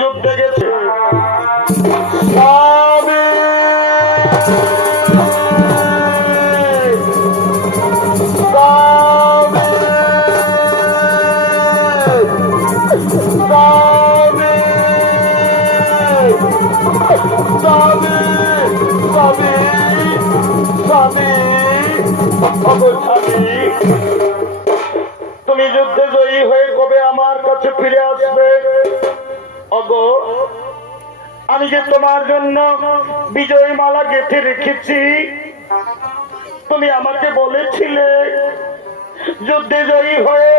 যুদ্ধে গেছে। স্বামী তুমি যুদ্ধে জয়ী হয়ে কবে আমার কাছে ফিরে আসবে? ওগো, আমি যে তোমার জন্য বিজয় মালা গেঁথে রেখেছি, তুমি আমাকে বলেছিলে যুদ্ধে জয়ী হয়ে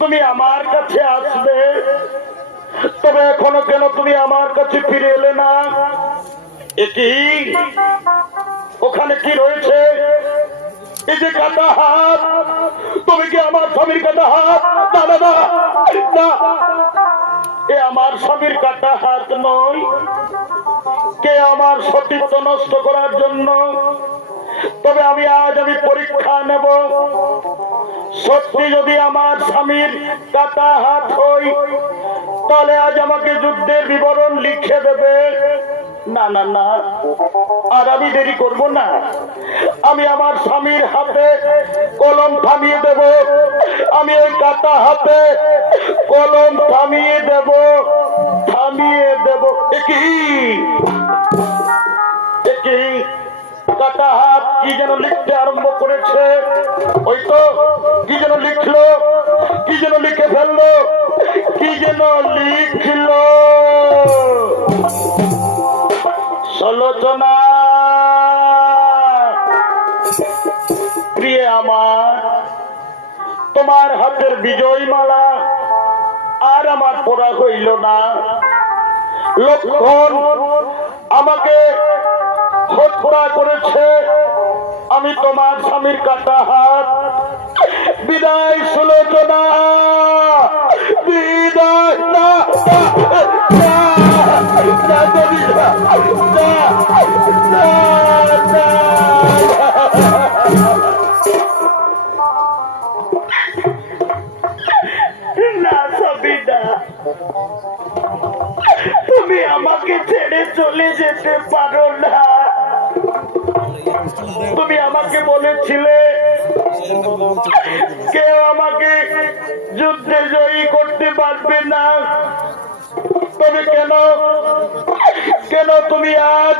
তুমি আমার কাছে আসবে। তবে এখনো কেন তুমি আমার কাছে ফিরে এলে না? এটি ওখানে কি রয়েছে? এই যে কাটা হাত, তুমি কি আমার স্বামীর কাটা হাত? না না না না, এ আমার স্বামীর কাটা হাত নয়। কে আমার সতীত্ব নষ্ট করার জন্য? তবে আমি পরীক্ষা নেব, সত্যি যদি আমার স্বামীর কাটা হাত হই, তাহলে আজ আমাকে যুদ্ধের বিবরণ লিখে দেবে। না না না, আর আমি দেরি করব না। আমি আমার স্বামীর হাতে কলম থামিয়ে দেব। আমি ওই কাটা হাতে কলম থামিয়ে দেব, থামিয়ে দেব। একই কাটা হাত কি যেন লিখতে আরম্ভ করেছে। ওই তো কি যেন লিখলো, কি যেন লিখে ফেললো, কি যেন লিখলো। সলোচনা প্রিয় আমার, তোমার হাতের বিজয় মালা আর আমার পড়া হইল না। লক্ষণ আমাকে হত্যা করেছে, আমি তোমার স্বামীর কাটা হাত। বিদায় সুলোচনা, বিদায়। না সবিতা, তুমি আমাকে ছেড়ে চলে যেতে পারো না। তুমি আমাকে বলেছিলে কেউ আমাকে যুদ্ধে জয়ী করতে পারবে না। তবে কেন কেন তুমি আজ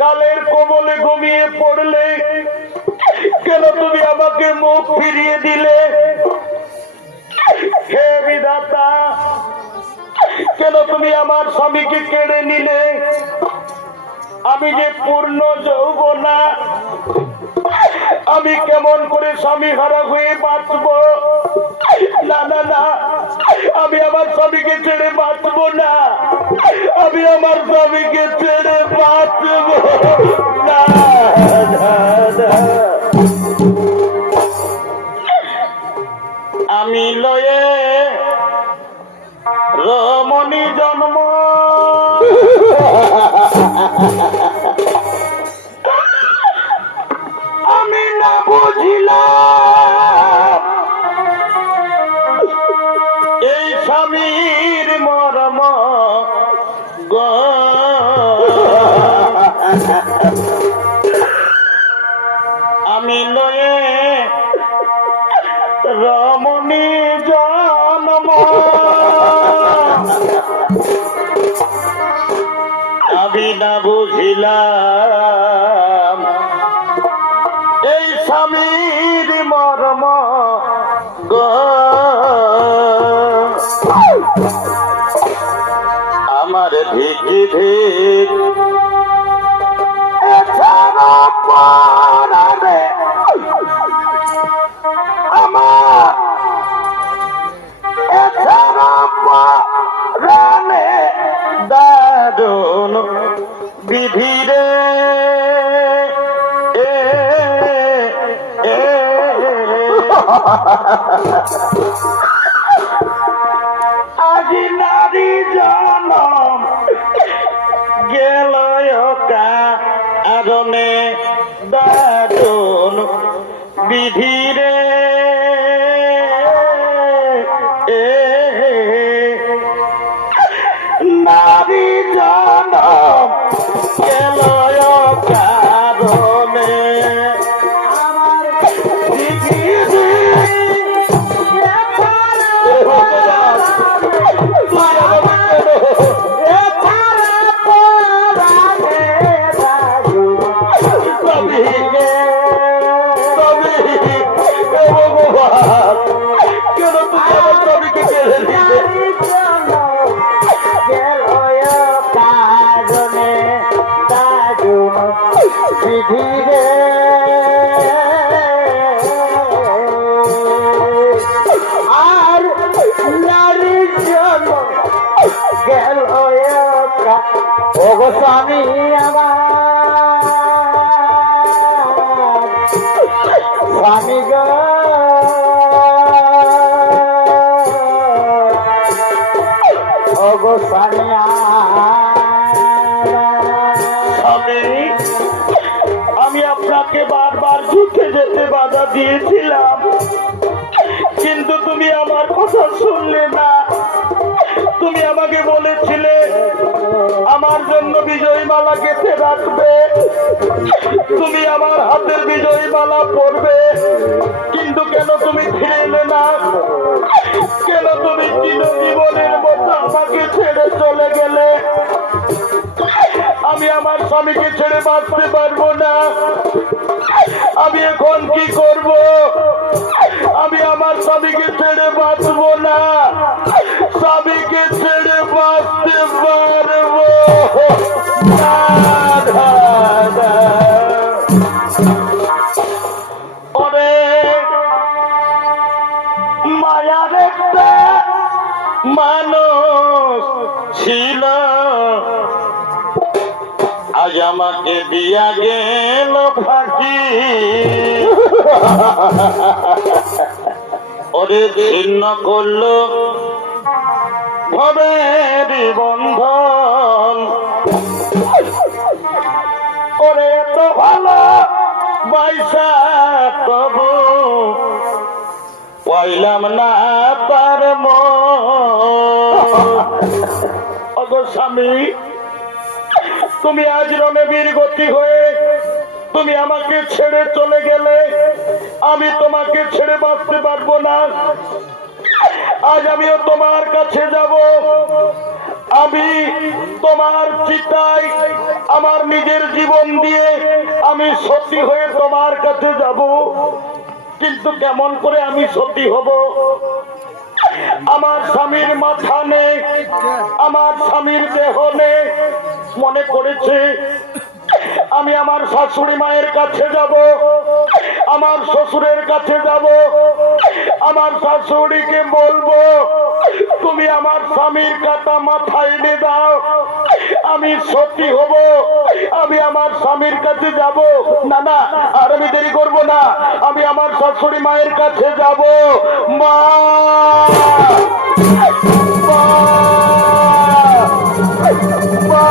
কালের কবলে ঘুমিয়ে পড়লে? কেন তুমি আমাকে মুখ ফিরিয়ে দিলে? হে বিধাতা, কেন তুমি আমার স্বামীকে কেড়ে নিলে? আমি যে পূর্ণ যৌবনা, আমি কেমন করে স্বামী হারা হয়ে বাঁচব? না না না, আমি আমার স্বামীকে ছেড়ে বাঁচবো না। আমি আমার স্বামীকে ছেড়ে বাঁচব না। আমি লয়ে রমণী জন্ম, আমি না বুঝিলাম এই স্বামীর মরম গো। আমি লয়ে রমণী জন্ম, আমি না বুঝিলাম এই স্বামীর মর্ম গো। আমার ভিকি ভিক আমার দারুণ বিধিরে আজি নারী জনম গেল কারণে দারুণ বিধিরে ওগো স্বামী আমার স্বামী গো ওগো স্বামী স্বামী, আমি আপনাকে বারবার যুদ্ধে যেতে বাধা দিয়েছিলাম, কিন্তু তুমি আমার কথা শুনলে না। তুমি আমাকে বলেছিলে আমার জন্য বিজয়ী মালা গেঁথে রাখবে, তুমি আমার হাতের বিজয়ী মালা পরবে, কিন্তু কেন তুমি ফিরে এলে না? কেন তুমি চিরজীবনের মতো আমাকে ছেড়ে চলে গেলে? আমি আমার স্বামীকে ছেড়ে বাঁচতে পারবো না। আমি এখন কি করব? আমি আমার স্বামীকে ছেড়ে বাঁচবো না, স্বামীকে ছেড়ে বাঁচতে পারবো না। ওরে মায়ার একটা মানুষ ছিল, আজ আমাকে দিয়া গেল ফাঁকি। ওরে ছিন্ন করলো ভবের বন্ধন। ওরে এত ভালো পয়সা তবু পাইলাম না তার মগো স্বামী, তুমি আজ রণবীর গতি হয়ে তুমি আমাকে ছেড়ে চলে গেলে, আমি তোমাকে ছেড়ে বাঁচতে পারবো না। আজ আমিও তোমার কাছে যাব, আমি তোমার চিতায় আমার নিজের জীবন দিয়ে আমি সতী হয়ে তোমার কাছে যাব। কিন্তু কেমন করে আমি সতী হব? আমার স্বামীর মাথা নেই, আমার স্বামীর দেহ নেই। মনে করেছে আমি আমার শাশুড়ি মায়ের কাছে যাব, আমার শ্বশুরের কাছে যাব, আমার শাশুড়িকে বলবো তুমি আমার স্বামীর কথা মাথায় এনে দাও, আমি সত্যি হব, আমি আমার স্বামীর কাছে যাব। না না, আর আমি দেরি করব না, আমি আমার শাশুড়ি মায়ের কাছে যাব। মা, মা, মা,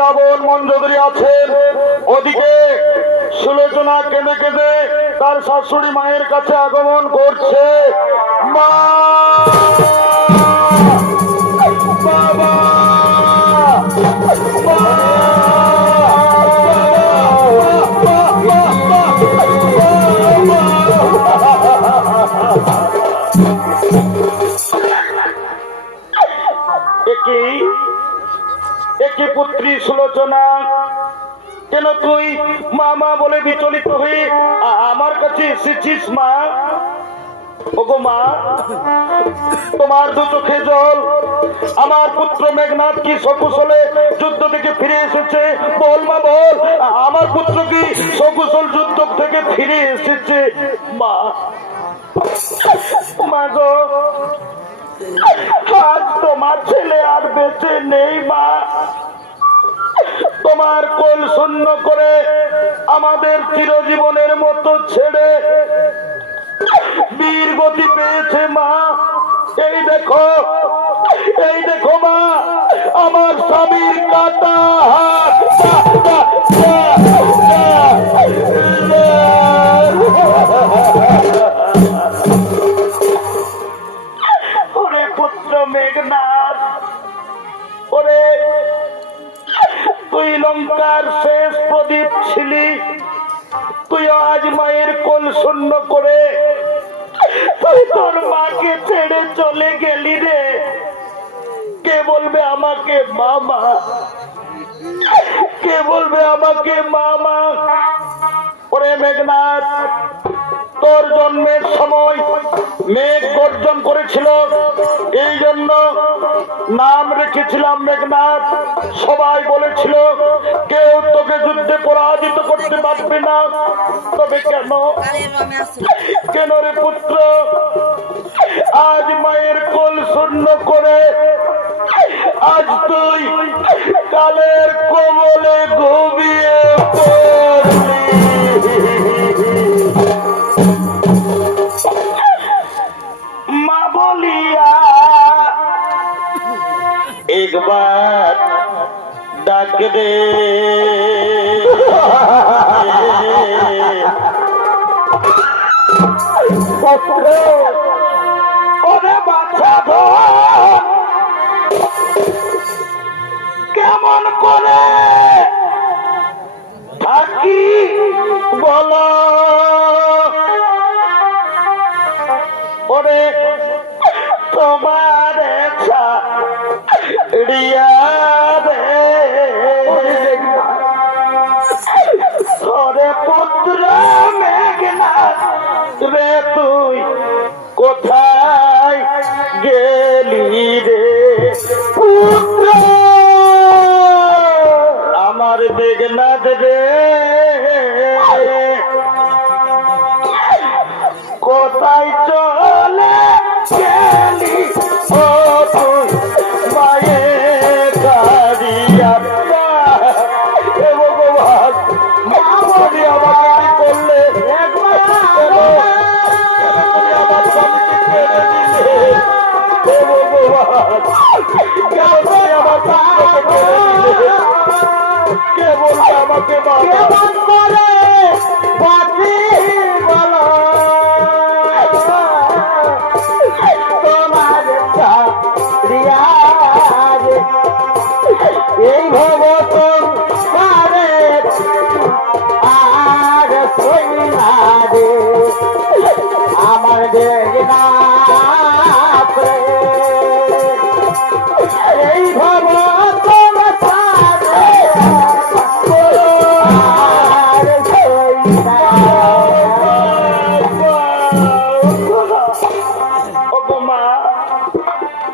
রাবণ মঞ্জুরি আছেন, ওদিকে সুলোচনা কেঁদে কেঁদে তার শাশুড়ি মায়ের কাছে আগমন করছে। মা, বাবা, মা। সুলোচনা, কেন তুই মা মা বলে বিচলিত হয়ে আমার কাছে এসেছিস মা? ওগো মা, তোমার দু চোখে জল। আমার পুত্র মেঘনাথ কি সকুশলে যুদ্ধ থেকে ফিরে এসেছে? বল মা বল, আমার পুত্র কি সকুশল যুদ্ধ থেকে ফিরে এসেছে? মা, মা গো, আজ তোমার ছেলে আর বেঁচে নেই মা। তোমার কোল শূন্য করে আমাদের চিরজীবনের মতো ছেড়ে বীর গতি পেয়েছে মা। এই দেখো, এই দেখো মা, আমার স্বামীর কাটা হাত। ওরে পুত্র মেঘনাথ, ওরে তুই লঙ্কার শেষ প্রদীপ ছিলি, তুই আজ মায়ের কোল শূন্য করে তুই তোর মাকে ছেড়ে চলে গেলি রে। কে বলবে আমাকে মামা? কে বলবে আমাকে মামা? ওরে মেঘনাথ, তোর জন্মের সময় মেঘ গর্জন করেছিল, এই জন্য নাম রেখেছিলাম মেঘনাথ। সবাই বলেছিল কেউ তোকে যুদ্ধে পরাজিত করতে পারবে না। তবে কেন, কেন রে পুত্র আজ মায়ের কোল শূন্য করে আজ তুই কালের কোমলে ঘুমিয়ে পড়লি? মা বলিয়া একবার ডাক দে, ওরে বাচ্চা কেমন করে থাকি বলো? ওরে তোমার ছাড়িয়া রে, ওরে পুত্র মেঘনাথ রে, তুই কোথায় গেলি রে পুত্র আমার মেঘনাথ রে? কোথায় চলে গেলি ও তুই মায়ের কারিয়া? হে ভগবান, মা বলি আমাকে কি করলে? আমার স্বামীকে কেড়ে দিলে? হে ভগবান, কেন তুমি আমার স্বামীকে কেড়ে দিলে? কে বলবে আমাকে বাবা? করে বাঁচি বলো তোমার এই ভগবান পারে আর সই না রে আমার মেঘনাথ রে। এই ভগবান পারে আর সই না। ওগো মা,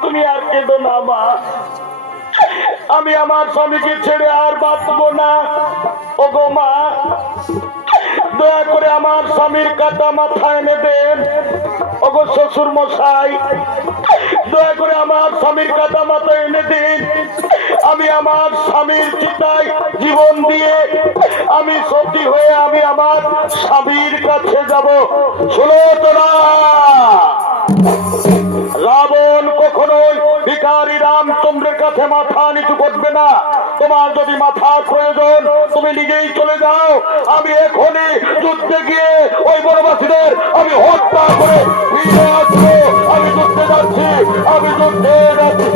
তুমি আর কেঁদো না মা, আমি আমার স্বামীকে ছেড়ে আর বাঁচবো না। ওগো মা, দয়া করে আমার স্বামীর কাটা মাথা এনে দেন। ওগো শ্বশুর মশাই, দয়া করে আমার স্বামীর কাটা মাথা এনে দিন। আমি আমার স্বামীর চিতায় জীবন দিয়ে আমি সতী হয়ে আমি আমার স্বামীর কাছে যাব। সুলোচনা, রাবণ কখনোই ভিখারি রামচন্দ্রের কাছে মাথা নিচু করবে না। তোমার যদি মাথার প্রয়োজন তুমি নিজেই চলে যাও, আমি এখনই যুদ্ধে গিয়ে ওই বনবাসীদের আমি হত্যা করে ফিরে আসবো। আমি যুদ্ধে যাচ্ছি, আমি যুদ্ধে যাচ্ছি।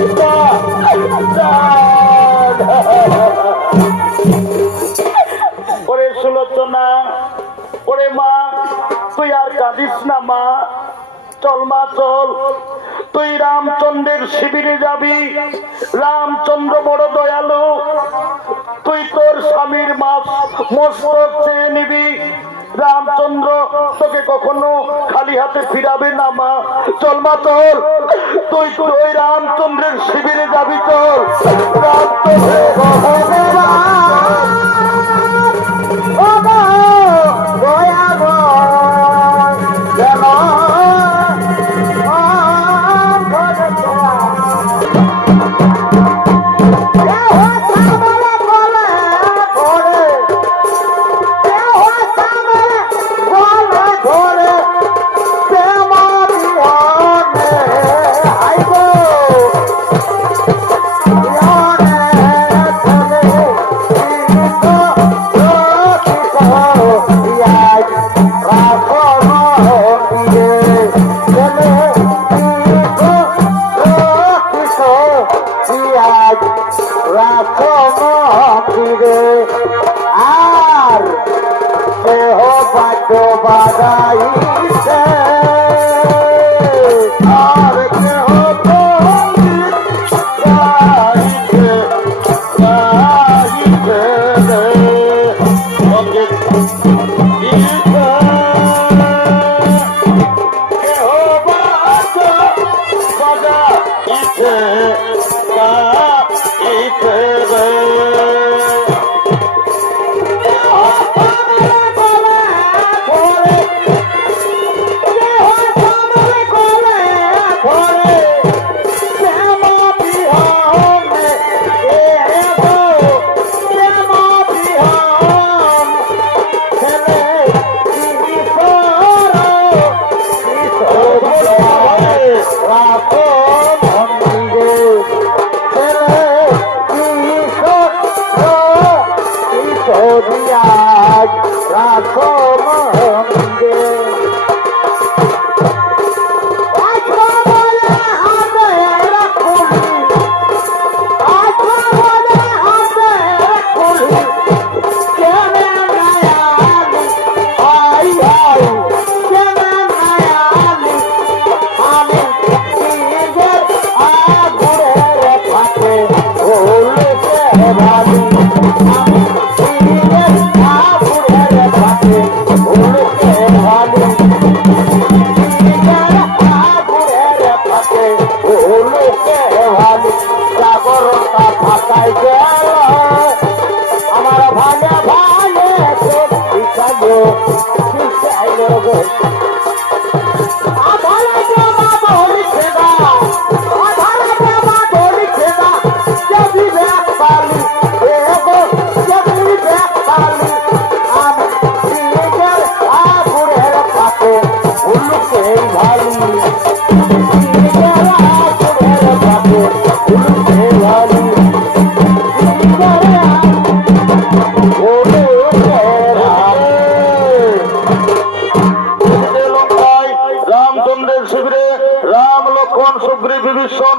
ওরে সুলোচনা, ওরে মা, তুই আর কাঁদিস না মা, চল মা চল, তুই রামচন্দ্রের শিবিরে যাবি। রামচন্দ্র বড় দয়ালু, তুই তোর স্বামীর মস্তক চেয়ে নিবি। রামচন্দ্র তোকে কখনো খালি হাতে ফিরাবে না মা। চল মা চল, তুই ওই রামচন্দ্রের শিবিরে যাবি। চল আর দেহ বাদ্য বাজাইছে আর দেহ গাইছে গাইছে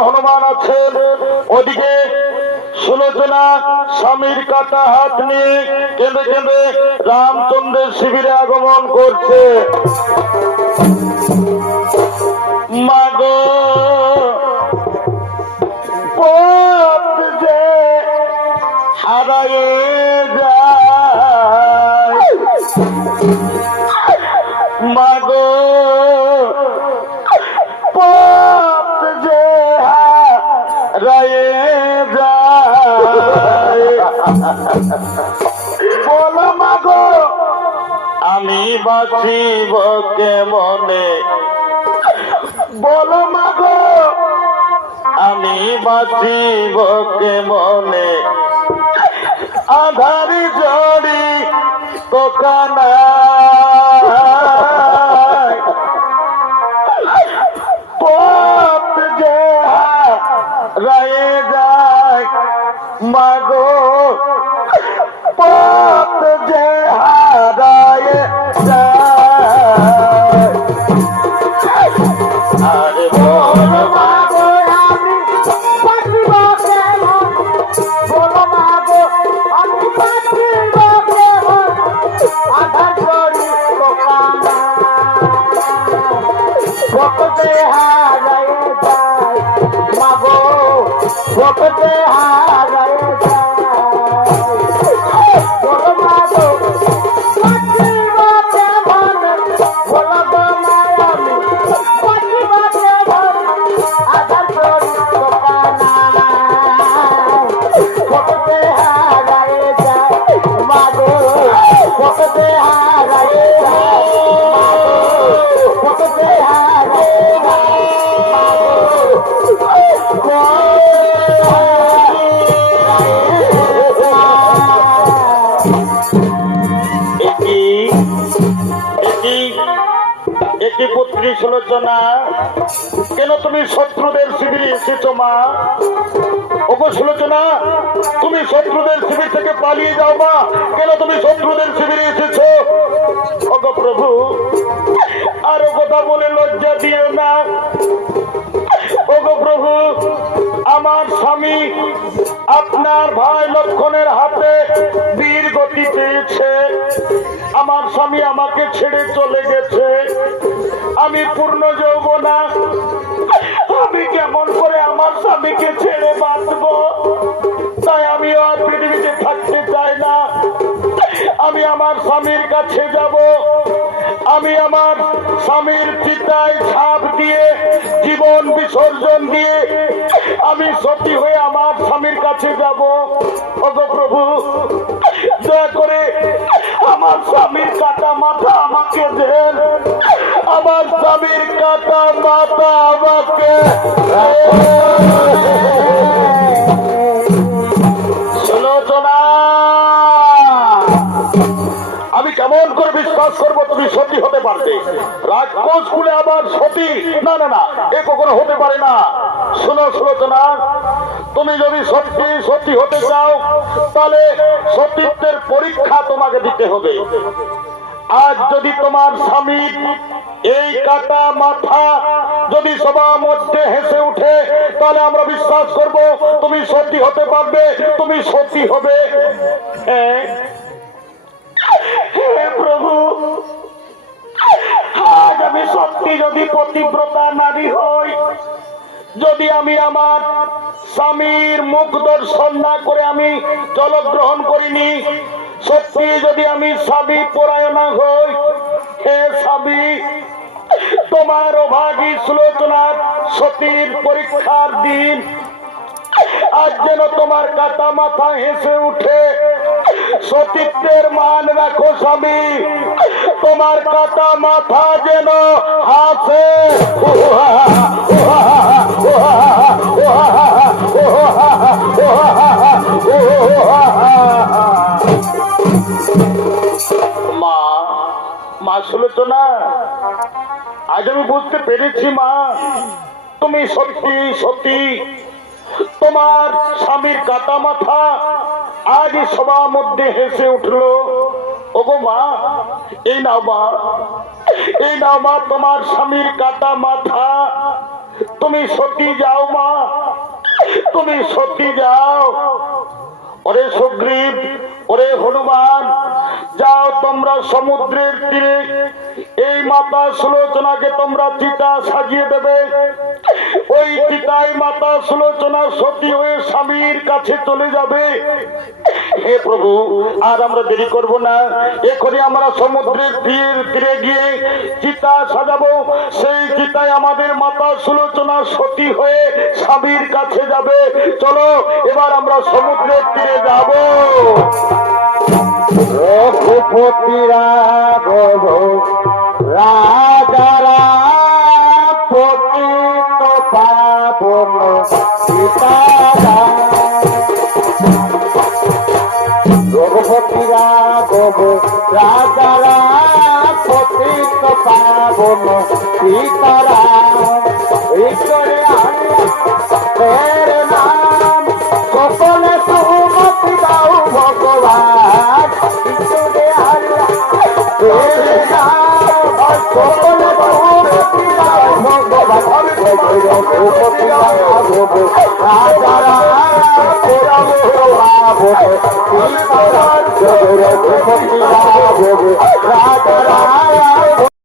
হনুমান আছেন। ওদিকে সুলোচনা স্বামীর কাটা হাত নিয়ে কেঁদে কেঁদে রামচন্দ্রের শিবিরে আগমন করছে। মাগো পথ যে হারায়ে যায়, মাগো পথ যে হারায়ে যায়, বলো মাগো আমি বাঁচিব কেমনে, বলো মাগো আমি বাঁচিব কেমনে, আধারি জড়ি দোকানা পথ যে হারায়ে যায়, মাগো পথ যে হারায়ে যায়, আরে বলো মাগো আমি বাঁচিব কেমন, বলো মাগো আমি বাঁচিব কেমন, আধার একই পুত্রী সুলোচনা, কেন তুমি শত্রুদের শিবিরে এসেছো মা? ওগো সুলোচনা, তুমি শত্রুদের শিবির থেকে পালিয়ে যাও মা, কেন তুমি শত্রুদের শিবিরে এসেছো? ওগো প্রভু, আরো কথা বলে লজ্জা দিও না। ওগো প্রভু, আমার স্বামী আপনার ভাই লক্ষণের হাতে বীর গতি পেয়েছে। আমার স্বামী আমাকে ছেড়ে চলে গেছে। আমি পূর্ণ যৌবনা, আমি কেমন করে আমার স্বামীকে ছেড়ে বাঁচবো? তাই আমি আর পৃথিবীতে থাকতে চাই না। আমি আমার স্বামীর কাছে যাব। আমি আমার স্বামীর চিতায় ঝাঁপ দিয়ে জীবন বিসর্জন দিয়ে আমি সতী হয়ে আমার স্বামীর কাছে যাব। ওগো প্রভু, দয়া করে আমার স্বামীর কাটা মাথা আমাকে দেন। আমার স্বামীর কাটা মাথা আমাকে সুলোচনা। আমি কেমন করে বিশ্বাস করবো তুমি সতী হতে পারবে? রাক্ষস কুলে আবার সতী? না না না, এ কখনো হতে পারে না। শোনো সুলোচনা, তুমি যদি সত্যি সতী হতে চাও তাহলে সতীত্বের পরীক্ষা তোমাকে দিতে হবে। আজ যদি তোমার স্বামীর এই কাটা মাথা যদি সবার মধ্যে হেসে উঠে তাহলে আমরা বিশ্বাস করব তুমি সতী হতে পারবে, তুমি সতী হবে। হ্যাঁ হে প্রভু, আজ আমি সত্যি যদি পতিব্রতা নারী হই, যদি আমি আমার স্বামীর মুখ দর্শন না করে আমি জলগ্রহণ করিনি, সত্যি যদি আমি স্বামী পরায়ণা হই, হে স্বামী, তোমার অভাগী সুলোচনার সতীর পরীক্ষার দিন আজ যেন তোমার কাটা মাথা হেসে উঠে। সতীত্বের মান রাখো স্বামী, তোমার কাটা মাথা যেন হাসে। মা, মা সুলোচনা, আজ আমি বুঝতে পেরেছি মা, তুমি সত্যি সত্যি। তোমার স্বামীর কাটা মাথা আজ সবার মধ্যে হেসে উঠলো। ওগো মা, এই নাও মা, এই নাও মা তোমার স্বামীর কাটা মাথা। তুমি সত্যি যাও মা, তুমি সত্যি যাও। ওরে সুগ্রীব, ওরে হনুমান, যাও তোমরা সমুদ্রের তীরে এই মাতা সুলোচনাকে তোমরা চিতা সাজিয়ে দেবে। ওই চিতায় মাতা সুলোচনা সতী হয়ে স্বামীর কাছে চলে যাবে। হে প্রভু, আর আমরা দেরি করব না, এখনই আমরা সমুদ্রের তীরে গিয়ে চিতা সাজাবো। সেই চিতায় আমাদের মাতা সুলোচনা সতী হয়ে স্বামীর কাছে যাবে। চলো এবার আমরা সমুদ্রের তীরে যাব। রঘুপতি রাঘব রাজারা পতিত পাবন সীতারা। রঘুপতি রাঘব রাজারা পতিত পাবন সীতারা। ঈশ্বরে আল্লাহ নাম সকলে সুমতি দাও ভগবান। ঈশ্বরে আল্লাহ সকলে সুমতি দাও ভগবান। রঘুপতি রাঘব রাজারা রঘুপতি রাঘব রাজারা